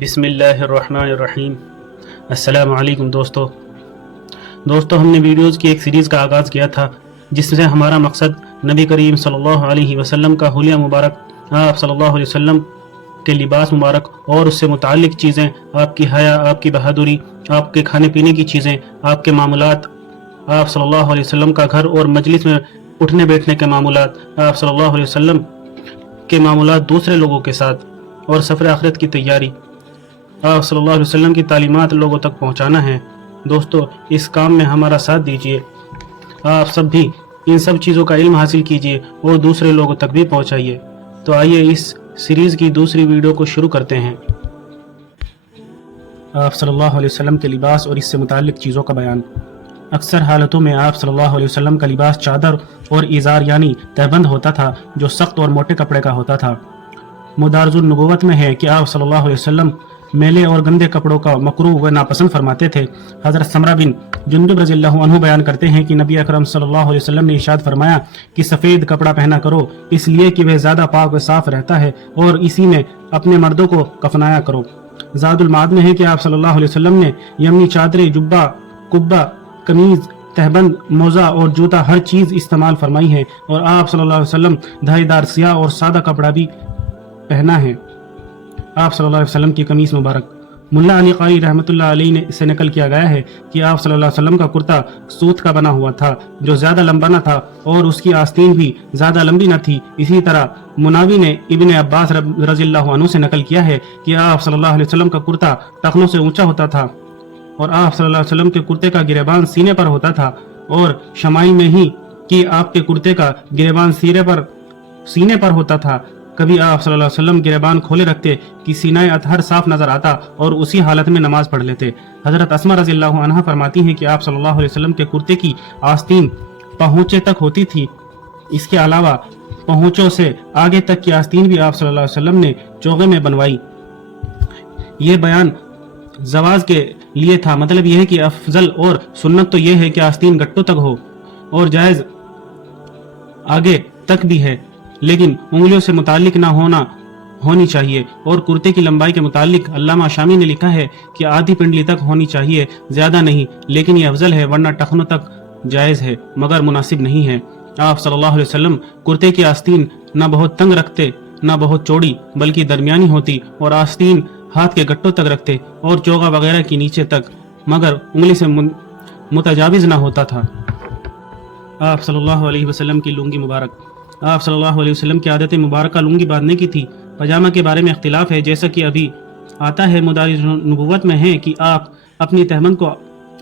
بسم اللہ الرحمن الرحیم۔ السلام علیکم دوستو، ہم نے ویڈیوز کی ایک سیریز کا آغاز کیا تھا جس سے ہمارا مقصد نبی کریم صلی اللہ علیہ وسلم کا حلیہ مبارک، آپ صلی اللہ علیہ وسلم کے لباس مبارک اور اس سے متعلق چیزیں، آپ کی حیا، آپ کی بہادری، آپ کے کھانے پینے کی چیزیں، آپ کے معاملات، آپ صلی اللہ علیہ وسلم کا گھر اور مجلس میں اٹھنے بیٹھنے کے معاملات، آپ صلی اللہ علیہ وسلم کے معاملات دوسرے لوگوں کے ساتھ اور سفر آخرت کی تیاری، آپ صلی اللہ علیہ وسلم کی تعلیمات لوگوں تک پہنچانا ہے۔ دوستو، اس کام میں ہمارا ساتھ دیجئے، آپ سب بھی ان سب چیزوں کا علم حاصل کیجئے اور دوسرے لوگوں تک بھی پہنچائیے۔ تو آئیے اس سیریز کی دوسری ویڈیو کو شروع کرتے ہیں۔ آپ صلی اللہ علیہ وسلم کے لباس اور اس سے متعلق چیزوں کا بیان۔ اکثر حالتوں میں آپ صلی اللہ علیہ وسلم کا لباس چادر اور ازار یعنی تہبند ہوتا تھا جو سخت اور موٹے کپڑے کا ہوتا تھا۔ مدارج النبوت میں ہے کہ آپ صلی اللہ علیہ وسلم میلے اور گندے کپڑوں کا مکروہ و ناپسند فرماتے تھے۔ حضرت سمرہ بن جندب رضی اللہ عنہ بیان کرتے ہیں کہ نبی اکرم صلی اللہ علیہ وسلم نے ارشاد فرمایا کہ سفید کپڑا پہنا کرو، اس لیے کہ وہ زیادہ پاک و صاف رہتا ہے، اور اسی میں اپنے مردوں کو کفنایا کرو۔ زاد المعاد میں ہے کہ آپ صلی اللہ علیہ وسلم نے یمنی چادریں، جبہ، قبہ، قمیض، تہبند، موزہ اور جوتا ہر چیز استعمال فرمائی ہے، اور آپ صلی اللہ علیہ وسلم دھائی دار سیاہ اور سادہ کپڑا بھی پہنا ہے۔ آپ صلی اللہ علیہ وسلم کی قمیص مبارک۔ ملا علی قاری رحمۃ اللہ علیہ نے اسے نقل کیا گیا ہے کہ آپ صلی اللہ علیہ وسلم کا کرتا سوت کا بنا ہوا تھا جو زیادہ لمبا نہ تھا اور اس کی آستین بھی زیادہ لمبی نہ تھی۔ اسی طرح مناوی نے ابن عباس رضی اللہ عنہ سے نقل کیا ہے کہ آپ صلی اللہ علیہ وسلم کا کرتا ٹخنوں سے اونچا ہوتا تھا، اور آپ صلی اللہ علیہ وسلم کے کرتے کا گریبان سینے پر ہوتا تھا، اور شمائل میں ہی کہ آپ کے کرتے کا گریبان سینے پر ہوتا تھا۔ کبھی آپ صلی اللہ علیہ وسلم گریبان کھولے رکھتے کہ سینہ اطہر صاف نظر آتا اور اسی حالت میں نماز پڑھ لیتے۔ حضرت اسماء رضی اللہ عنہا فرماتی ہیں کہ آپ صلی اللہ علیہ وسلم کے کرتے کی آستین پہنچے تک ہوتی تھی، اس کے علاوہ پہنچوں سے آگے تک کی آستین بھی آپ صلی اللہ علیہ وسلم نے چوغے میں بنوائی۔ یہ بیان زواج کے لیے تھا، مطلب یہ ہے کہ افضل اور سنت تو یہ ہے کہ آستین گٹوں تک ہو، اور جائز آگے تک بھی ہے، لیکن انگلیوں سے متعلق نہ ہونی چاہیے۔ اور کرتے کی لمبائی کے متعلق علامہ شامی نے لکھا ہے کہ آدھی پنڈلی تک ہونی چاہیے، زیادہ نہیں، لیکن یہ افضل ہے، ورنہ ٹخنوں تک جائز ہے مگر مناسب نہیں ہے۔ آپ صلی اللہ علیہ وسلم کرتے کی آستین نہ بہت تنگ رکھتے نہ بہت چوڑی، بلکہ درمیانی ہوتی، اور آستین ہاتھ کے گٹوں تک رکھتے اور چوغا وغیرہ کی نیچے تک، مگر انگلی سے متجاوز نہ ہوتا تھا۔ آپ صلی اللہ علیہ وسلم کی لنگی مبارک۔ آپ صلی اللہ علیہ وسلم کی عادت مبارکہ لنگی باندھنے کی تھی۔ پاجامہ کے بارے میں اختلاف ہے، جیسا کہ ابھی آتا ہے۔ مدارج نبوت میں ہے کہ آپ اپنی تہبند کو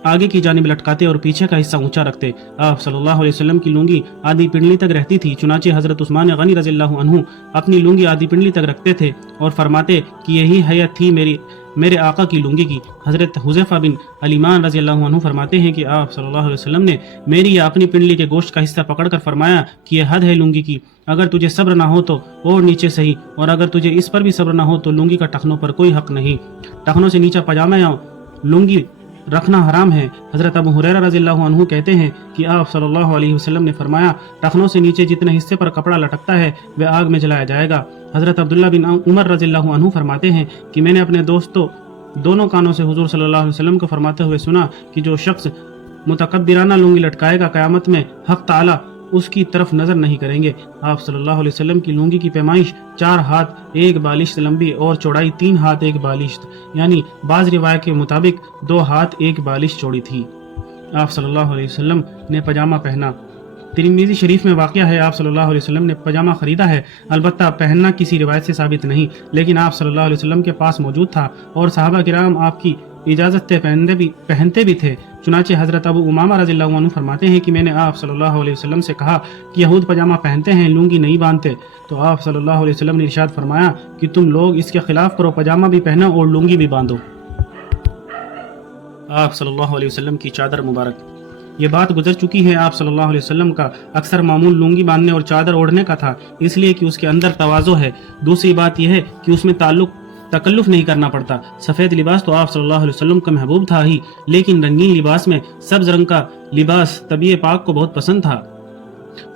آگے کی جانب لٹکاتے اور پیچھے کا حصہ اونچا رکھتے۔ آپ صلی اللہ علیہ وسلم کی لنگی آدھی پنڈلی تک رہتی تھی، چنانچہ حضرت عثمان غنی رضی اللہ عنہ اپنی لنگی آدھی پنڈلی تک رکھتے تھے اور فرماتے کہ یہی حیت تھی میرے آقا کی لنگی کی۔ حضرت حذیفہ بن الیمان رضی اللہ عنہ فرماتے ہیں کہ آپ صلی اللہ علیہ وسلم نے میری یا اپنی پنڈلی کے گوشت کا حصہ پکڑ کر فرمایا کہ یہ حد ہے لنگی کی، اگر تجھے صبر نہ ہو تو اور نیچے صحیح، اور اگر تجھے اس پر بھی صبر نہ ہو تو لنگی کا ٹخنوں پر کوئی حق نہیں۔ ٹخنوں سے نیچے پاجامہ یا لنگی رکھنا حرام ہے۔ حضرت ابو ہریرہ رضی اللہ عنہ کہتے ہیں کہ آپ صلی اللہ علیہ وسلم نے فرمایا، ٹخنوں سے نیچے جتنے حصے پر کپڑا لٹکتا ہے وہ آگ میں جلایا جائے گا۔ حضرت عبداللہ بن عمر رضی اللہ عنہ فرماتے ہیں کہ میں نے اپنے دوستوں دونوں کانوں سے حضور صلی اللہ علیہ وسلم کو فرماتے ہوئے سنا کہ جو شخص متکبرانہ لنگی لٹکائے گا، قیامت میں حق تعالی اس کی طرف نظر نہیں کریں گے۔ آپ صلی اللہ علیہ وسلم کی لنگی کی پیمائش 4 ہاتھ 1 بالشت لمبی اور چوڑائی 3 ہاتھ 1 بالشت، یعنی بعض روایت کے مطابق 2 ہاتھ 1 بالشت چوڑی تھی۔ آپ صلی اللہ علیہ وسلم نے پاجامہ پہنا۔ ترمذی شریف میں واقعہ ہے، آپ صلی اللہ علیہ وسلم نے پاجامہ خریدا ہے، البتہ پہننا کسی روایت سے ثابت نہیں، لیکن آپ صلی اللہ علیہ وسلم کے پاس موجود تھا اور صحابہ کرام آپ کی اجازت سے پہنتے بھی تھے۔ چنانچہ حضرت ابو امامہ رضی اللہ عنہ فرماتے ہیں کہ میں نے آپ صلی اللہ علیہ وسلم سے کہا کہ یہود پاجامہ پہنتے ہیں، لنگی نہیں باندھتے، تو آپ صلی اللہ علیہ وسلم نے ارشاد فرمایا کہ تم لوگ اس کے خلاف کرو، پاجامہ بھی پہنو اور لنگی بھی باندھو۔ آپ صلی اللہ علیہ وسلم کی چادر مبارک۔ یہ بات گزر چکی ہے، آپ صلی اللہ علیہ وسلم کا اکثر معمول لنگی باندھنے اور چادر اوڑھنے کا تھا، اس لیے کہ اس کے اندر تواضع ہے۔ دوسری بات یہ ہے کہ اس میں تکلف نہیں کرنا پڑتا۔ سفید لباس تو آپ صلی اللہ علیہ وسلم کا محبوب تھا ہی، لیکن رنگین لباس میں سبز رنگ کا لباس طبیع پاک کو بہت پسند تھا۔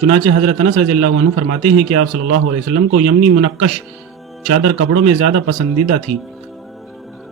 چنانچہ حضرت انس رضی اللہ عنہ فرماتے ہیں کہ آپ صلی اللہ علیہ وسلم کو یمنی منقش چادر کپڑوں میں زیادہ پسندیدہ تھی۔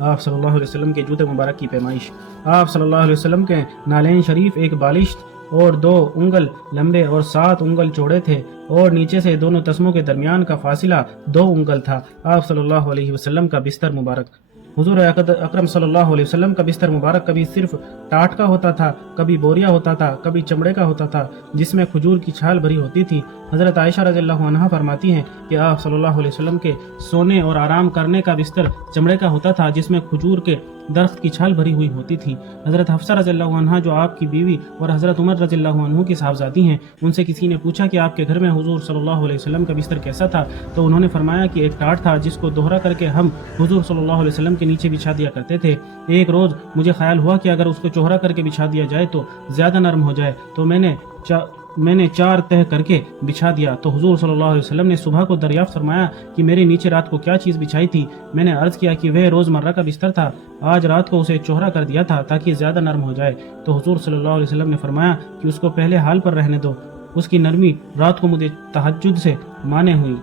آپ صلی اللہ علیہ وسلم کے جوتے مبارک کی پیمائش۔ آپ صلی اللہ علیہ وسلم کے نالین شریف ایک بالشت اور 2 انگل لمبے اور 7 انگل چوڑے تھے، اور نیچے سے دونوں تسموں کے درمیان کا فاصلہ 2 انگل تھا۔ آپ صلی اللہ علیہ وسلم کا بستر مبارک۔ حضور اکرم صلی اللہ علیہ وسلم کا بستر مبارک کبھی صرف ٹاٹ کا ہوتا تھا، کبھی بوریا ہوتا تھا، کبھی چمڑے کا ہوتا تھا جس میں کھجور کی چھال بھری ہوتی تھی۔ حضرت عائشہ رضی اللہ عنہا فرماتی ہیں کہ آپ صلی اللہ علیہ وسلم کے سونے اور آرام کرنے کا بستر چمڑے کا ہوتا تھا جس میں کھجور کے درخت کی چھال بھری ہوئی ہوتی تھی۔ حضرت حفصہ رضی اللہ عنہا جو آپ کی بیوی اور حضرت عمر رضی اللہ عنہ کی صاحبزادی ہیں، ان سے کسی نے پوچھا کہ آپ کے گھر میں حضور صلی اللہ علیہ وسلم کا بستر کیسا تھا، تو انہوں نے فرمایا کہ ایک ٹاٹ تھا جس کو دوہرا کر کے ہم حضور صلی اللہ علیہ وسلم کے نیچے بچھا دیا کرتے تھے۔ ایک روز مجھے خیال ہوا کہ اگر اس کو چوہرا کر کے بچھا دیا جائے تو زیادہ نرم ہو جائے، تو میں نے 4 تہہ کر کے بچھا دیا۔ تو حضور صلی اللہ علیہ وسلم نے صبح کو دریافت فرمایا کہ میرے نیچے رات کو کیا چیز بچھائی تھی؟ میں نے عرض کیا کہ وہ روزمرہ کا بستر تھا، آج رات کو اسے چوہرا کر دیا تھا تاکہ زیادہ نرم ہو جائے۔ تو حضور صلی اللہ علیہ وسلم نے فرمایا کہ اس کو پہلے حال پر رہنے دو، اس کی نرمی رات کو مجھے تہجد سے مانے ہوئی۔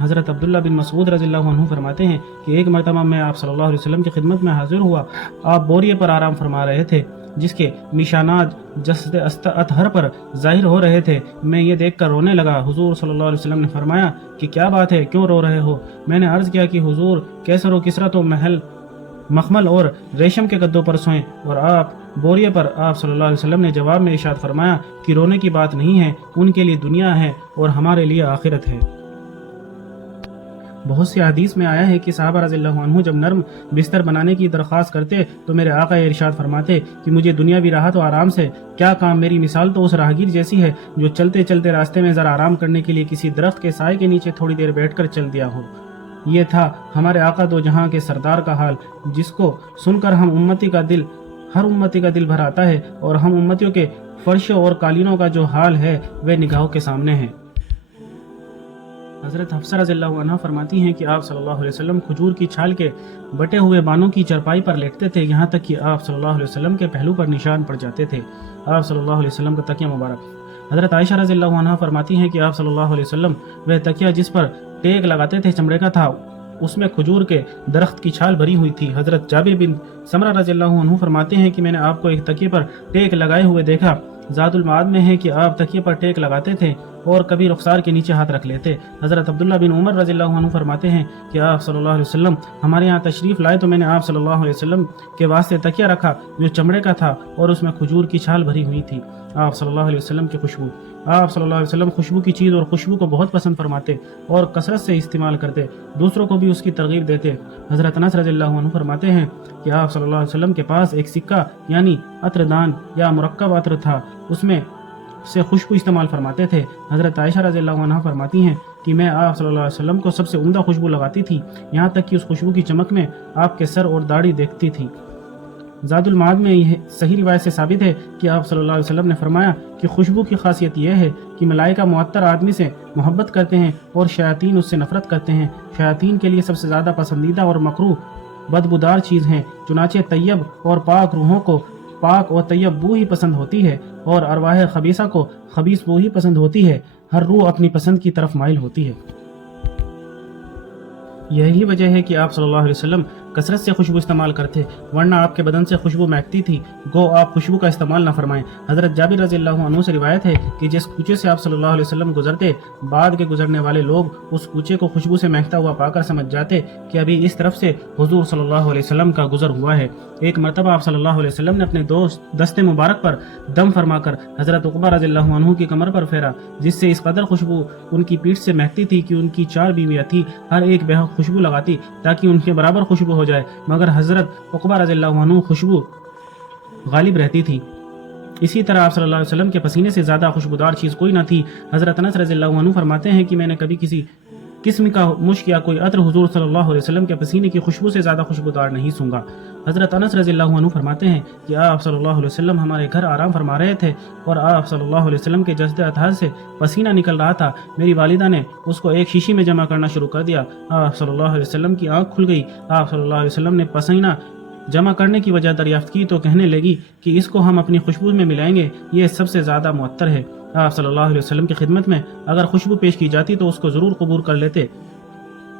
حضرت عبداللہ بن مسعود رضی اللہ عنہ فرماتے ہیں کہ ایک مرتبہ میں آپ صلی اللہ علیہ وسلم کی خدمت میں حاضر ہوا۔ آپ بوریے پر آرام فرما رہے تھے جس کے نشانات جسد اطہر پر ظاہر ہو رہے تھے۔ میں یہ دیکھ کر رونے لگا۔ حضور صلی اللہ علیہ وسلم نے فرمایا کہ کیا بات ہے، کیوں رو رہے ہو؟ میں نے عرض کیا کہ حضور کیسر و کسرا تو مخمل اور ریشم کے گدوں پر سوئیں اور آپ بوریے پر۔ آپ صلی اللہ علیہ وسلم نے جواب میں ارشاد فرمایا کہ رونے کی بات نہیں ہے، ان کے لیے دنیا ہے اور ہمارے لیے آخرت ہے۔ بہت سی حدیث میں آیا ہے کہ صحابہ رضی اللہ عنہ جب نرم بستر بنانے کی درخواست کرتے تو میرے آقا ارشاد فرماتے کہ مجھے دنیاوی راحت و آرام سے کیا کام، میری مثال تو اس راہگیر جیسی ہے جو چلتے چلتے راستے میں ذرا آرام کرنے کے لیے کسی درخت کے سائے کے نیچے تھوڑی دیر بیٹھ کر چل دیا ہو۔ یہ تھا ہمارے آقا دو جہاں کے سردار کا حال، جس کو سن کر ہر امتی کا دل بھر آتا ہے، اور ہم امتیوں کے فرشوں اور قالینوں کا جو حال ہے وہ نگاہوں کے سامنے ہے۔ حضرت حفصہ رضی اللہ عنہ فرماتی ہیں کہ آپ صلی اللہ علیہ وسلم کھجور کی چھال کے بٹے ہوئے بانوں کی چرپائی پر لیٹتے تھے، یہاں تک کہ آپ صلی اللہ علیہ وسلم کے پہلو پر نشان پڑ جاتے تھے۔ آپ صلی اللہ علیہ وسلم کا تکیہ مبارک۔ حضرت عائشہ رضی اللہ عنہ فرماتی ہیں کہ آپ صلی اللہ علیہ وسلم وہ تکیہ جس پر ٹیک لگاتے تھے چمڑے کا تھا، اس میں کھجور کے درخت کی چھال بھری ہوئی تھی۔ حضرت جابر بن سمرہ رضی اللہ عنہ فرماتے ہیں کہ میں نے آپ کو ایک تکیے پر ٹیک لگائے ہوئے دیکھا۔ زاد المعاد میں ہے کہ آپ تکیے پر ٹیک لگاتے تھے اور کبھی رخسار کے نیچے ہاتھ رکھ لیتے۔ حضرت عبداللہ بن عمر رضی اللہ عنہ فرماتے ہیں کہ آپ صلی اللہ علیہ وسلم ہمارے یہاں تشریف لائے تو میں نے آپ صلی اللہ علیہ وسلم کے واسطے تکیہ رکھا جو چمڑے کا تھا اور اس میں کھجور کی چھال بھری ہوئی تھی۔ آپ صلی اللہ علیہ وسلم کی خوشبو۔ آپ صلی اللہ علیہ وسلم خوشبو کی چیز اور خوشبو کو بہت پسند فرماتے اور کثرت سے استعمال کرتے، دوسروں کو بھی اس کی ترغیب دیتے۔ حضرت انس رضی اللہ عنہ فرماتے ہیں کہ آپ صلی اللہ علیہ وسلم کے پاس ایک سکہ یعنی عطر دان یا مرکب عطر تھا، اس میں سے خوشبو استعمال فرماتے تھے۔ حضرت عائشہ رضی اللہ عنہ فرماتی ہیں کہ میں آپ صلی اللہ علیہ وسلم کو سب سے عمدہ خوشبو لگاتی تھی، یہاں تک کہ اس خوشبو کی چمک میں آپ کے سر اور داڑھی دیکھتی تھی۔ زاد المعاد میں یہ صحیح روایت سے ثابت ہے کہ آپ صلی اللہ علیہ وسلم نے فرمایا کہ خوشبو کی خاصیت یہ ہے کہ ملائکہ معطر آدمی سے محبت کرتے ہیں اور شیاطین اس سے نفرت کرتے ہیں۔ شیاطین کے لیے سب سے زیادہ پسندیدہ اور مکروہ بدبودار چیز ہیں، چنانچہ طیب اور پاک روحوں کو پاک اور طیب بو ہی پسند ہوتی ہے اور ارواح خبیثہ کو خبیث بو ہی پسند ہوتی ہے۔ ہر روح اپنی پسند کی طرف مائل ہوتی ہے۔ یہی وجہ ہے کہ آپ صلی اللہ علیہ وسلم کثرت سے خوشبو استعمال کرتے، ورنہ آپ کے بدن سے خوشبو مہکتی تھی، گو آپ خوشبو کا استعمال نہ فرمائیں۔ حضرت جابر رضی اللہ عنہ سے روایت ہے کہ جس کوچے سے آپ صلی اللہ علیہ وسلم گزرتے، بعد کے گزرنے والے لوگ اس کوچے کو خوشبو سے مہکتا ہوا پا کر سمجھ جاتے کہ ابھی اس طرف سے حضور صلی اللہ علیہ وسلم کا گزر ہوا ہے۔ ایک مرتبہ آپ صلی اللہ علیہ وسلم نے اپنے دست مبارک پر دم فرما کر حضرت عقبہ رضی اللہ عنہ کی کمر پر پھیرا، جس سے اس قدر خوشبو ان کی پیٹھ سے مہکتی تھی کہ ان کی 4 بیویاں تھیں، ہر ایک بے حق خوشبو لگاتی تاکہ ان کے برابر خوشبو ہو جائے، مگر حضرت عقبہ رضی اللہ عنہ خوشبو غالب رہتی تھی۔ اسی طرح آپ صلی اللہ علیہ وسلم کے پسینے سے زیادہ خوشبودار چیز کوئی نہ تھی۔ حضرت انس رضی اللہ عنہ فرماتے ہیں کہ میں نے کبھی کسی قسم کا مشک یا کوئی عطر حضور صلی اللہ علیہ وسلم کے پسینے کی خوشبو سے زیادہ خوشبودار نہیں سونگا۔ حضرت انس رضی اللہ عنہ فرماتے ہیں کہ آپ صلی اللہ علیہ وسلم ہمارے گھر آرام فرما رہے تھے اور آپ صلی اللہ علیہ وسلم کے جسد اطہر سے پسینہ نکل رہا تھا۔ میری والدہ نے اس کو ایک شیشی میں جمع کرنا شروع کر دیا۔ آپ صلی اللہ علیہ وسلم کی آنکھ کھل گئی۔ آپ صلی اللہ علیہ وسلم نے پسینہ جمع کرنے کی وجہ دریافت کی تو کہنے لگی کہ اس کو ہم اپنی خوشبو میں ملائیں گے، یہ سب سے زیادہ معطر ہے۔ آپ صلی اللہ علیہ وسلم کی خدمت میں اگر خوشبو پیش کی جاتی تو اس کو ضرور قبول کر لیتے۔